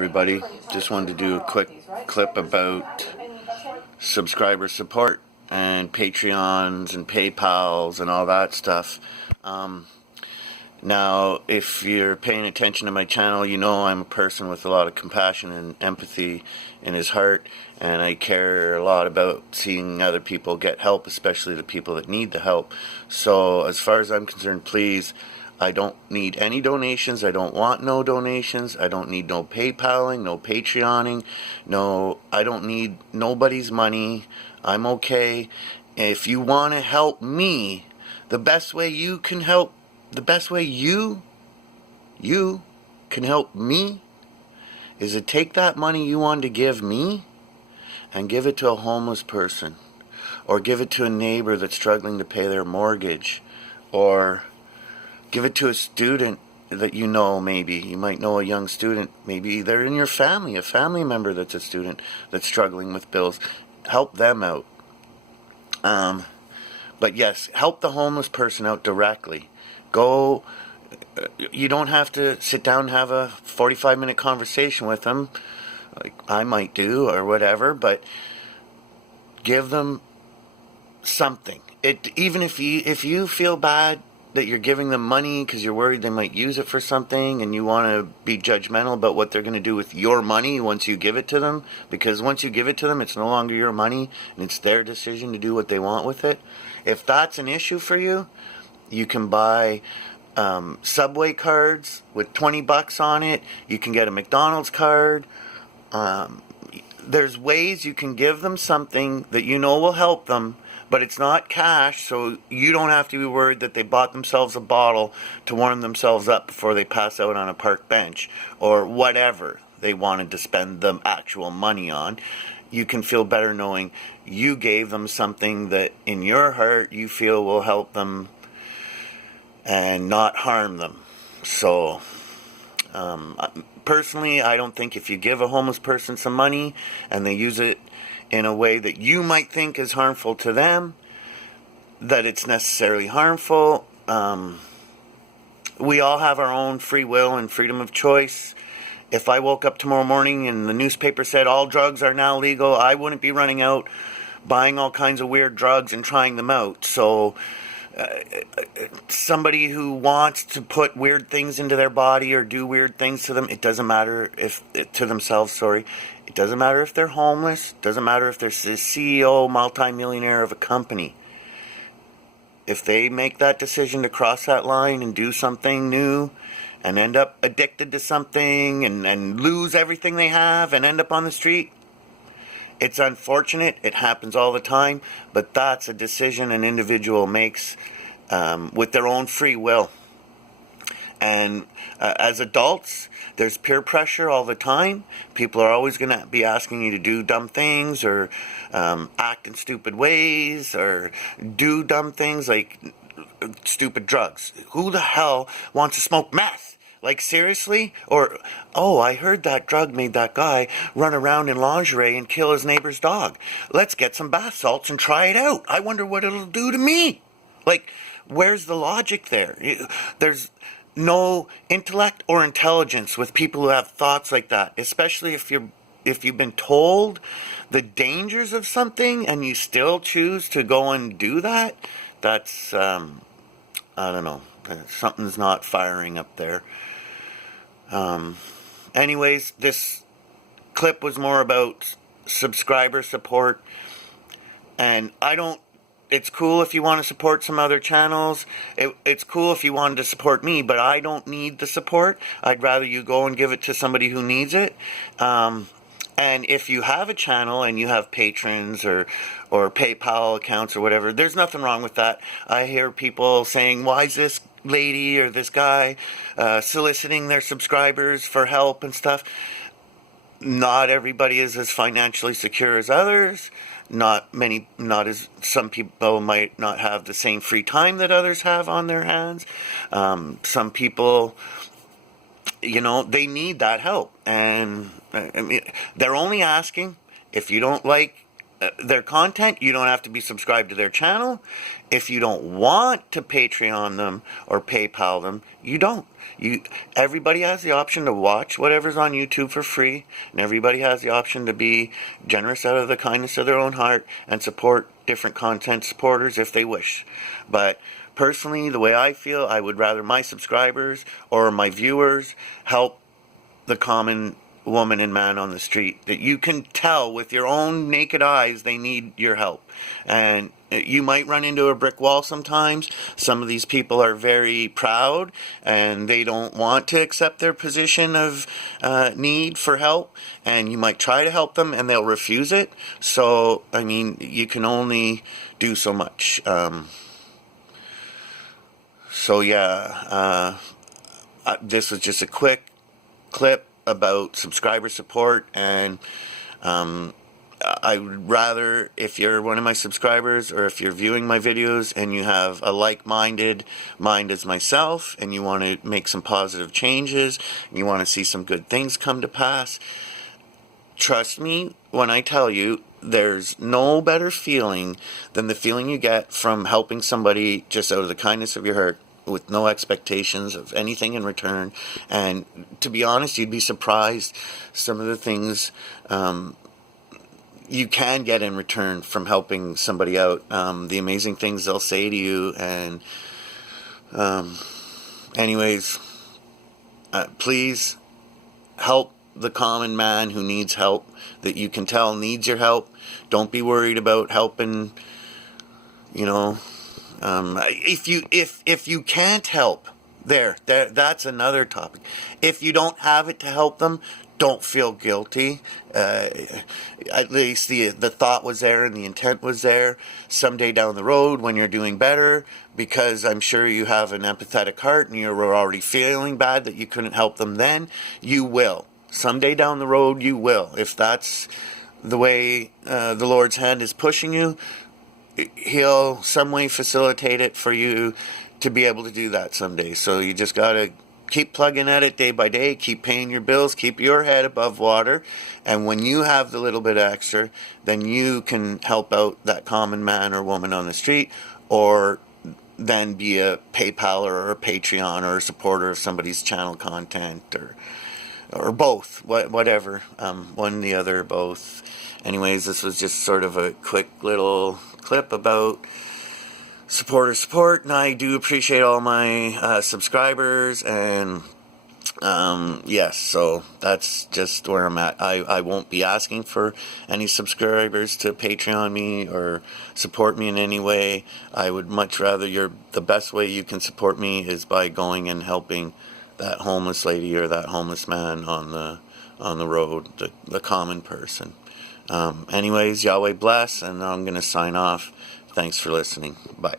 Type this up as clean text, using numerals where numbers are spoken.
everybody. Just wanted to do a quick clip about subscriber support and Patreons and PayPals and all that stuff. Now, if you're paying attention to my channel, you know I'm a person with a lot of compassion and empathy in his heart, and I care a lot about seeing other people get help, especially the people that need the help. So as far as I'm concerned, please, I don't need any donations. I don't want no donations. I don't need no PayPaling, no Patreoning. I don't need nobody's money. I'm okay. If you want to help me, the best way you can help me is to take that money you want to give me and give it to a homeless person, or give it to a neighbor that's struggling to pay their mortgage, or give it to a student that you know. Maybe you might know a young student, maybe they're in your family, a family member that's a student that's struggling with bills. Help them out. But yes, help the homeless person out directly. Go, you don't have to sit down and have a 45-minute conversation with them, like I might do or whatever, but give them something. Even if you feel bad that you're giving them money because you're worried they might use it for something, and you want to be judgmental about what they're going to do with your money once you give it to them, because once you give it to them, it's no longer your money and it's their decision to do what they want with it. If that's an issue for you, you can buy Subway cards with $20 on it. You can get a McDonald's card. There's ways you can give them something that you know will help them, but it's not cash, so you don't have to be worried that they bought themselves a bottle to warm themselves up before they pass out on a park bench, or whatever they wanted to spend the actual money on. You can feel better knowing you gave them something that in your heart you feel will help them and not harm them. So personally, I don't think if you give a homeless person some money and they use it in a way that you might think is harmful to them, that it's necessarily harmful. We all have our own free will and freedom of choice. If I woke up tomorrow morning and the newspaper said all drugs are now legal, I wouldn't be running out buying all kinds of weird drugs and trying them out. So somebody who wants to put weird things into their body or do weird things to them, it doesn't matter if to themselves, sorry. It doesn't matter if they're homeless. It doesn't matter if they're the CEO, multimillionaire of a company. If they make that decision to cross that line and do something new and end up addicted to something and lose everything they have and end up on the street, it's unfortunate. It happens all the time, but that's a decision an individual makes with their own free will. And as adults, there's peer pressure all the time. People are always going to be asking you to do dumb things, or act in stupid ways, or do dumb things like stupid drugs. Who the hell wants to smoke meth? Like, seriously? Or, oh, I heard that drug made that guy run around in lingerie and kill his neighbor's dog. Let's get some bath salts and try it out. I wonder what it'll do to me. Like, where's the logic there? There's no intellect or intelligence with people who have thoughts like that, especially if you've been told the dangers of something and you still choose to go and do that. That's, I don't know. Something's not firing up there. Anyways, this clip was more about subscriber support, and it's cool if you want to support some other channels. It's cool if you wanted to support me, but I don't need the support. I'd rather you go and give it to somebody who needs it. And if you have a channel and you have patrons or PayPal accounts or whatever, there's nothing wrong with that. I hear people saying, why is this lady or this guy soliciting their subscribers for help and stuff? Not everybody is as financially secure as others. Some people might not have the same free time that others have on their hands. Some people, they need that help. And I mean, they're only asking. If you don't like their content, you don't have to be subscribed to their channel. If you don't want to Patreon them or PayPal them, you don't. Everybody has the option to watch whatever's on YouTube for free, and everybody has the option to be generous out of the kindness of their own heart and support different content supporters if they wish. But personally, the way I feel, I would rather my subscribers or my viewers help the common woman and man on the street that you can tell with your own naked eyes they need your help. And you might run into a brick wall sometimes. Some of these people are very proud and they don't want to accept their position of need for help, and you might try to help them and they'll refuse it. So I mean, you can only do so much. So yeah, this was just a quick clip about subscriber support, and I would rather, if you're one of my subscribers or if you're viewing my videos and you have a like-minded mind as myself and you want to make some positive changes, and you want to see some good things come to pass, trust me when I tell you, there's no better feeling than the feeling you get from helping somebody just out of the kindness of your heart, with no expectations of anything in return. And to be honest, you'd be surprised some of the things you can get in return from helping somebody out, the amazing things they'll say to you. And anyways, please help the common man who needs help, that you can tell needs your help. Don't be worried about helping, you know, if you can't help, that's another topic. If you don't have it to help them, don't feel guilty. At least the thought was there and the intent was there. Someday down the road when you're doing better, because I'm sure you have an empathetic heart and you're already feeling bad that you couldn't help them then, you will. Someday down the road you will. If that's the way the Lord's hand is pushing you, He'll some way facilitate it for you to be able to do that someday. So you just got to keep plugging at it day by day, keep paying your bills, keep your head above water, and when you have the little bit extra, then you can help out that common man or woman on the street, or then be a PayPal or a Patreon or a supporter of somebody's channel content, or both, whatever, one, the other, both. Anyways, this was just sort of a quick little clip about support, and I do appreciate all my subscribers, and yes, so that's just where I'm at. I won't be asking for any subscribers to Patreon me or support me in any way. I would much rather, the best way you can support me is by going and helping that homeless lady or that homeless man on the road, the common person. Anyways, Yahweh bless, and I'm going to sign off. Thanks for listening. Bye.